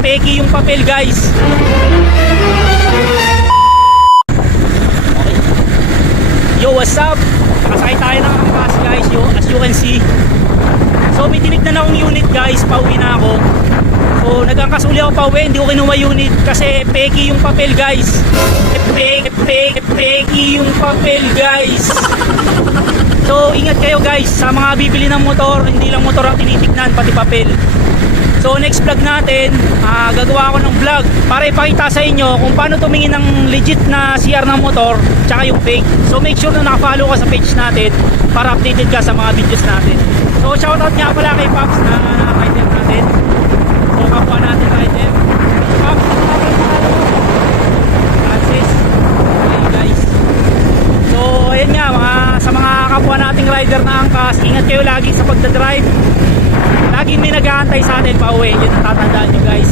Peki yung papel guys. Okay. Yo, what's up? Nakasakay tayo ng angkas guys, yo, as you can see. So may tinignan akong unit guys, pauwi na ako. So nag-angkas uli ako pauwi, hindi ko kinuha unit kasi peki yung papel guys. Peki yung papel guys. So ingat kayo guys sa mga bibili ng motor, hindi lang motor ang tinitignan, pati papel. So next vlog natin, gagawa ako ng vlog para ipakita sa inyo kung paano tumingin ng legit na CR ng motor tsaka yung fake. So make sure na nakafollow ka sa page natin para updated ka sa mga videos natin. So shoutout nga pala kay Pops na rider natin. So kapwa natin rider. Pops, Francis. Okay guys. So ayan nga, sa mga kapwa nating rider na angkas, ingat kayo lagi sa pagdadrive. Laging may nag-aantay sa atin pa uwi. Yun ang tatandaan nyo guys.